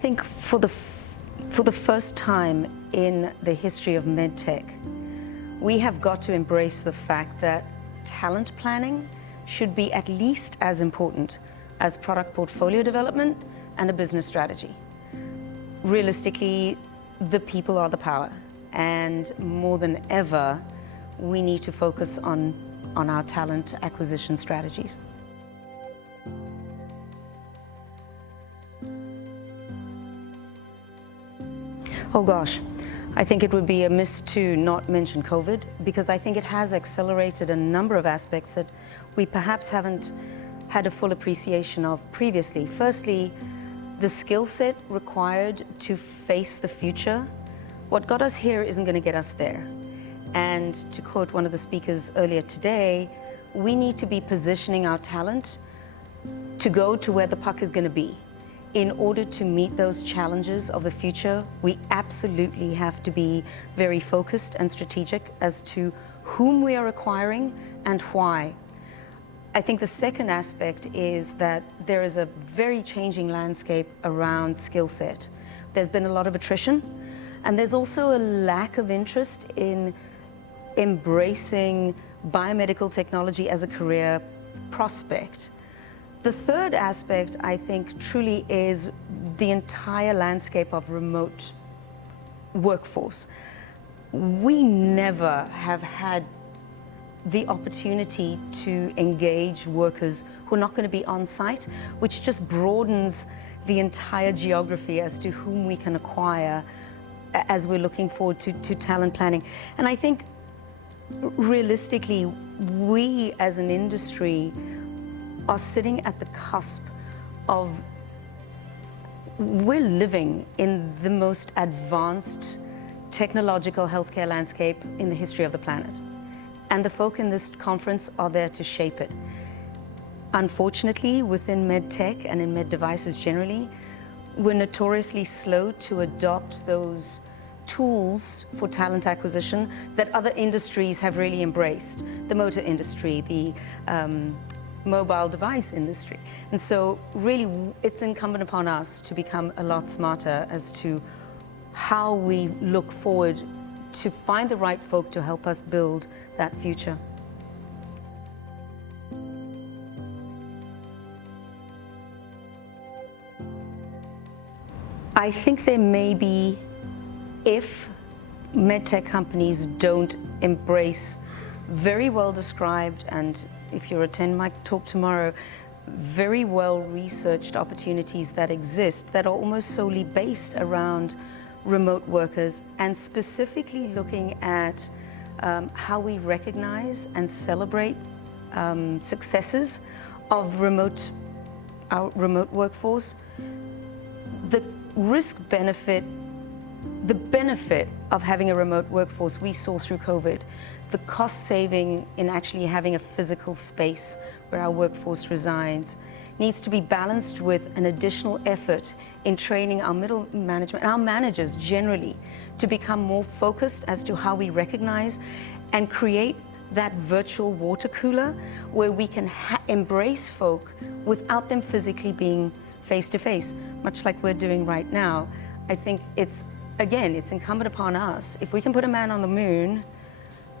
think for the first time in the history of medtech, we have got to embrace the fact that talent planning should be at least as important as product portfolio development and a business strategy. Realistically, the people are the power, and more than ever, we need to focus on our talent acquisition strategies. Oh gosh, I think it would be amiss to not mention COVID, because I think it has accelerated a number of aspects that we perhaps haven't had a full appreciation of previously. Firstly, the skill set required to face the future. What got us here isn't going to get us there. And to quote one of the speakers earlier today, we need to be positioning our talent to go to where the puck is going to be. In order to meet those challenges of the future, we absolutely have to be very focused and strategic as to whom we are acquiring and why. I think the second aspect is that there is a very changing landscape around skill set. There's been a lot of attrition, and there's also a lack of interest in embracing biomedical technology as a career prospect. The third aspect, I think, truly is the entire landscape of remote workforce. We never have had the opportunity to engage workers who are not going to be on site, which just broadens the entire geography as to whom we can acquire as we're looking forward to talent planning. And I think realistically, we as an industry are sitting at the cusp of, we're living in the most advanced technological healthcare landscape in the history of the planet. And the folk in this conference are there to shape it. Unfortunately, within med tech and in med devices generally, we're notoriously slow to adopt those tools for talent acquisition that other industries have really embraced. The motor industry, the mobile device industry. And so really it's incumbent upon us to become a lot smarter as to how we look forward to find the right folk to help us build that future. I think there may be, if medtech companies don't embrace very well described, and if you attend my talk tomorrow, very well researched opportunities that exist that are almost solely based around remote workers, and specifically looking at how we recognize and celebrate successes of our remote workforce. The risk-benefit, the benefit of having a remote workforce we saw through COVID, the cost saving in actually having a physical space where our workforce resides, needs to be balanced with an additional effort in training our middle management and our managers generally to become more focused as to how we recognize and create that virtual water cooler where we can embrace folk without them physically being face-to-face, much like we're doing right now. I think it's incumbent upon us. If we can put a man on the moon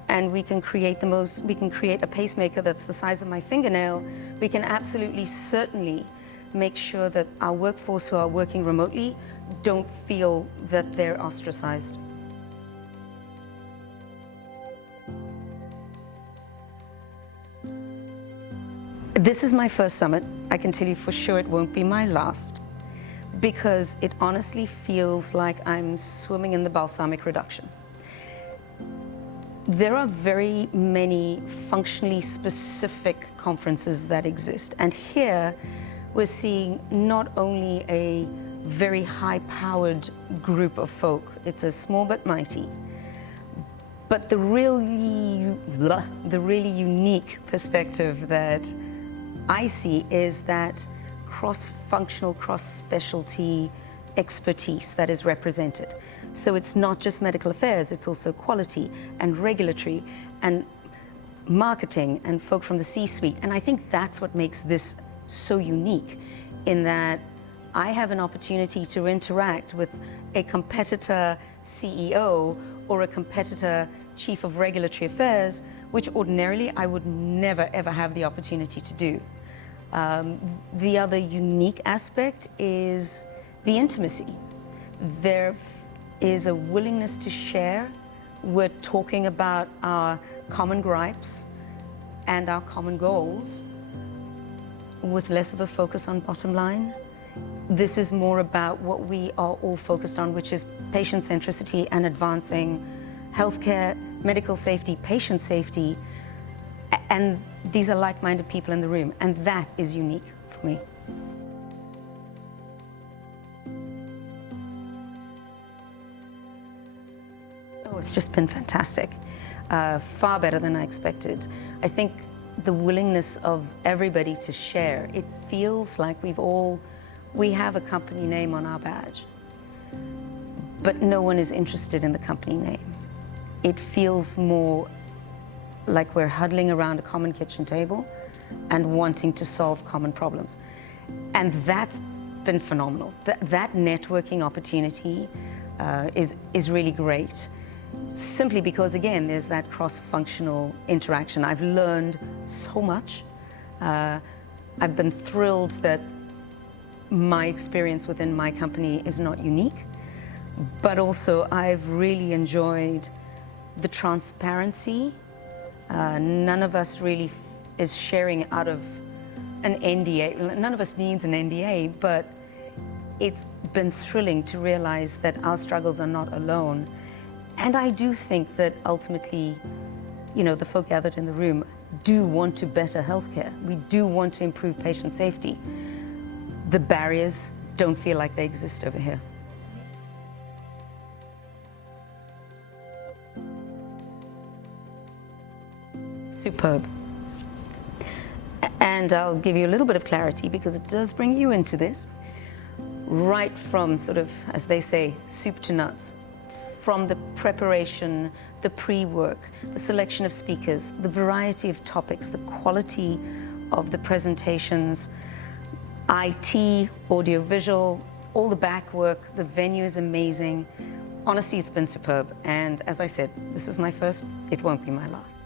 and we can create a pacemaker that's the size of my fingernail, we can absolutely certainly make sure that our workforce who are working remotely don't feel that they're ostracized. This is my first summit. I can tell you for sure it won't be my last, because it honestly feels like I'm swimming in the balsamic reduction. There are very many functionally specific conferences that exist, and here we're seeing not only a very high-powered group of folk, it's a small but mighty, but the really unique perspective that I see is that cross-functional, cross-specialty expertise that is represented. So it's not just medical affairs, it's also quality and regulatory and marketing and folk from the C-suite. And I think that's what makes this so unique, in that I have an opportunity to interact with a competitor CEO or a competitor chief of regulatory affairs, which ordinarily I would never ever have the opportunity to do. The other unique aspect is the intimacy. There is a willingness to share. We're talking about our common gripes and our common goals with less of a focus on bottom line. This is more about what we are all focused on, which is patient centricity and advancing healthcare, medical safety, patient safety. And these are like-minded people in the room, and that is unique for me. Oh, it's just been fantastic. Far better than I expected. I think the willingness of everybody to share, it feels like we have a company name on our badge, but no one is interested in the company name. It feels more like we're huddling around a common kitchen table and wanting to solve common problems. And that's been phenomenal. That networking opportunity is really great. Simply because, again, there's that cross-functional interaction. I've learned so much. I've been thrilled that my experience within my company is not unique, but also I've really enjoyed the transparency. None of us really is sharing out of an NDA. None of us needs an NDA, but it's been thrilling to realize that our struggles are not alone. And I do think that ultimately, the folk gathered in the room do want to better healthcare. We do want to improve patient safety. The barriers don't feel like they exist over here. Superb. And I'll give you a little bit of clarity because it does bring you into this. Right from sort of, as they say, soup to nuts. From the preparation, the pre-work, the selection of speakers, the variety of topics, the quality of the presentations, IT, audio-visual, all the back work, the venue is amazing. Honestly, it's been superb. And as I said, this is my first, it won't be my last.